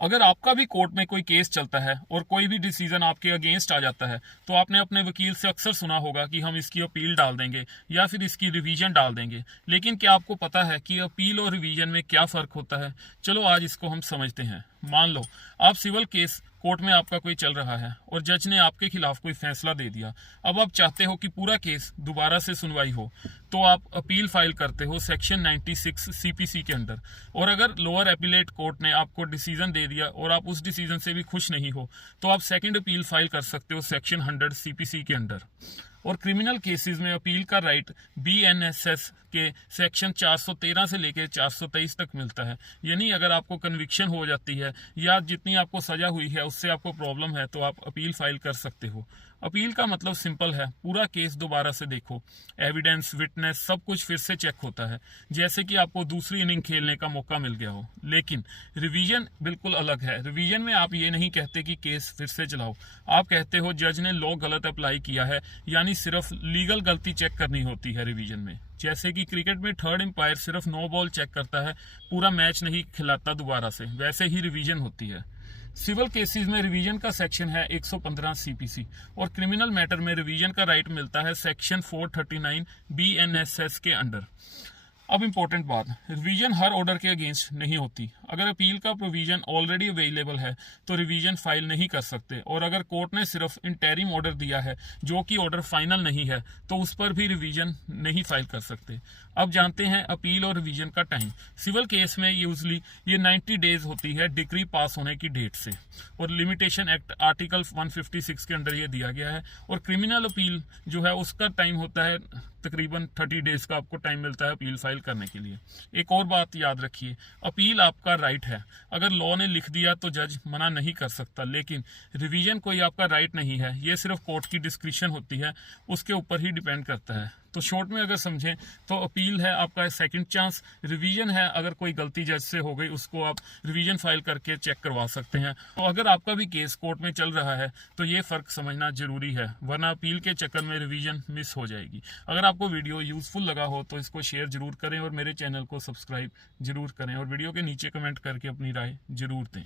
अगर आपका भी कोर्ट में कोई केस चलता है और कोई भी डिसीजन आपके अगेंस्ट आ जाता है, तो आपने अपने वकील से अक्सर सुना होगा कि हम इसकी अपील डाल देंगे या फिर इसकी रिवीजन डाल देंगे। लेकिन क्या आपको पता है कि अपील और रिवीजन में क्या फ़र्क होता है? चलो आज इसको हम समझते हैं। मान लो आप सिविल केस कोर्ट में आपका कोई चल रहा है और जज ने आपके खिलाफ कोई फैसला दे दिया। अब आप चाहते हो कि पूरा केस दोबारा से सुनवाई हो, तो आप अपील फाइल करते हो सेक्शन 96 सीपीसी के अंडर। और अगर लोअर एपिलेट कोर्ट ने आपको डिसीजन दे दिया और आप उस डिसीजन से भी खुश नहीं हो, तो आप सेकंड अपील फाइल कर सकते हो सेक्शन 100 सीपीसी के अंडर। और क्रिमिनल केसेस में अपील का राइट बीएनएसएस के सेक्शन 413 से लेकर 423 तक मिलता है। यानी अगर आपको कन्विक्शन हो जाती है या जितनी आपको सजा हुई है उससे आपको प्रॉब्लम है, तो आप अपील फाइल कर सकते हो। अपील का मतलब सिंपल है, पूरा केस दोबारा से देखो, एविडेंस, विटनेस सब कुछ फिर से चेक होता है, जैसे कि आपको दूसरी इनिंग खेलने का मौका मिल गया हो। लेकिन रिवीजन बिल्कुल अलग है। रिवीजन में आप ये नहीं कहते कि केस फिर से चलाओ, आप कहते हो जज ने लॉ गलत अप्लाई किया है, यानी सिर्फ लीगल गलती चेक करनी होती है रिवीजन में। जैसे कि क्रिकेट में थर्ड एम्पायर सिर्फ नो बॉल चेक करता है, पूरा मैच नहीं खिलाता दोबारा से, वैसे ही रिवीजन होती है। सिविल केसेस में रिवीजन का सेक्शन है 115 सीपीसी और क्रिमिनल मैटर में रिवीजन का राइट मिलता है सेक्शन 439 बीएनएसएस के अंडर। अब इंपॉर्टेंट बात, रिवीजन हर ऑर्डर के अगेंस्ट नहीं होती। अगर अपील का प्रोविजन ऑलरेडी अवेलेबल है तो रिवीजन फाइल नहीं कर सकते, और अगर कोर्ट ने सिर्फ इंटरिम ऑर्डर दिया है जो कि ऑर्डर फाइनल नहीं है, तो उस पर भी रिवीजन नहीं फाइल कर सकते। अब जानते हैं अपील और रिवीजन का टाइम। सिविल केस में यूजली ये 90 डेज होती है डिक्री पास होने की डेट से, और लिमिटेशन एक्ट आर्टिकल 156 के अंडर ये दिया गया है। और क्रिमिनल अपील जो है उसका टाइम होता है तकरीबन 30 डेज का आपको टाइम मिलता है अपील फाइल करने के लिए। एक और बात याद रखिए, अपील आपका राइट है। अगर लॉ ने लिख दिया तो जज मना नहीं कर सकता, लेकिन रिवीजन कोई आपका राइट नहीं है, ये सिर्फ कोर्ट की डिस्क्रिप्शन होती है, उसके ऊपर ही डिपेंड करता है। तो शॉर्ट में अगर समझें तो अपील है आपका सेकंड चांस, रिवीजन है अगर कोई गलती जज से हो गई उसको आप रिवीजन फाइल करके चेक करवा सकते हैं। तो अगर आपका भी केस कोर्ट में चल रहा है तो ये फर्क समझना जरूरी है, वरना अपील के चक्कर में रिवीजन मिस हो जाएगी। अगर आपको वीडियो यूजफुल लगा हो तो इसको शेयर जरूर करें और मेरे चैनल को सब्सक्राइब जरूर करें, और वीडियो के नीचे कमेंट करके अपनी राय जरूर दें।